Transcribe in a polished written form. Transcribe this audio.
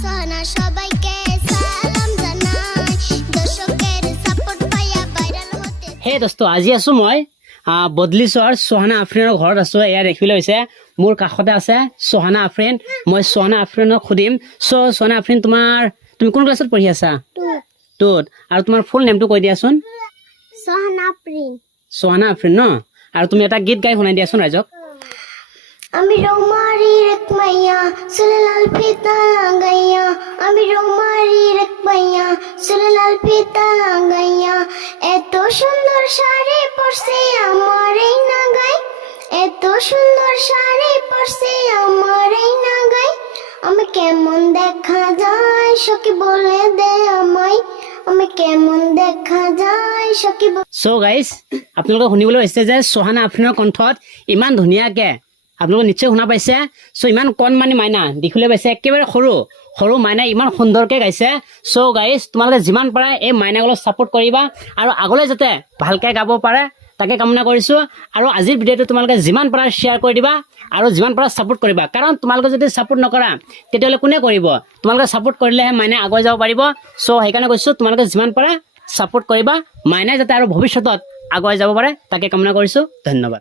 সোহানা সবাইকে সালাম জানাই দৰ্শকেৰ সাপোৰ্ট পাইয়া ভাইৰাল হতে হে দোস্ত আজি আছো মই বদলিছৰ সোহানা আফৰিনৰ ঘৰত আছো এয়া দেখিবলৈ হৈছে মোৰ কাষতে আছে সোহানা আফৰিন মই সোহানা আফৰিনক সুধিম সোহানা আফৰিন তুমি কোন ক্লাছত পঢ়ি আছা টুত আৰু তোমাৰ ফুল নেমটো কৈ দিয়াচোন সোহানা প্ৰিন সোহানা আফৰিন ন আৰু তুমি এটা গীত গাই শুনাই দিয়াচোন ৰাইজক আমি রোমারি রেকমাইয়া সুলাল ফিতা লাগাইয়া আমি রোমারি রেকমাইয়া সুলাল ফিতা লাগাইয়া এত সুন্দর শাড়ি পরছে আমার এই নাগাই এত সুন্দর শাড়ি পরছে আমার এই নাগাই আমি কেমন দেখা যায় সখী বলে দে আমায় আমি কেমন দেখা যায় সখী গাইজ আপোনালোকে শুনিবলৈ হৈছে যে সোহানা আফৰিনৰ কণ্ঠত ইমান ধুনীয়াকে আপোনালোকে নিশ্চয় শুনা পাইছে ইমান কণমানি মাইনা দেখিবলৈ পাইছে একেবাৰে সৰু মাইনা ইমান সুন্দৰকে গাইছে গাইজ তোমালোকে যিমান পাৰা এই মাইনাক অলপ ছাপোৰ্ট কৰিবা আৰু আগলৈ যাতে ভালকে গাব পাৰে তাকে কামনা কৰিছো আৰু আজিৰ ভিডিঅ'টো তোমালোকে যিমান পাৰা শ্বেয়াৰ কৰি দিবা আৰু যিমান পাৰা ছাপোৰ্ট কৰিবা কাৰণ তোমালোকে যদি ছাপোৰ্ট নকৰা তেতিয়াহ'লে কোনে কৰিব তোমালোকে ছাপোৰ্ট কৰিলেহে মাইনা আগুৱাই যাব পাৰিব সেইকাৰণে কৈছো তোমালোকে যিমান পাৰা ছাপোৰ্ট কৰিবা মাইনাই যাতে আৰু ভৱিষ্যতত আগুৱাই যাব পাৰে তাকে কামনা কৰিছো ধন্যবাদ।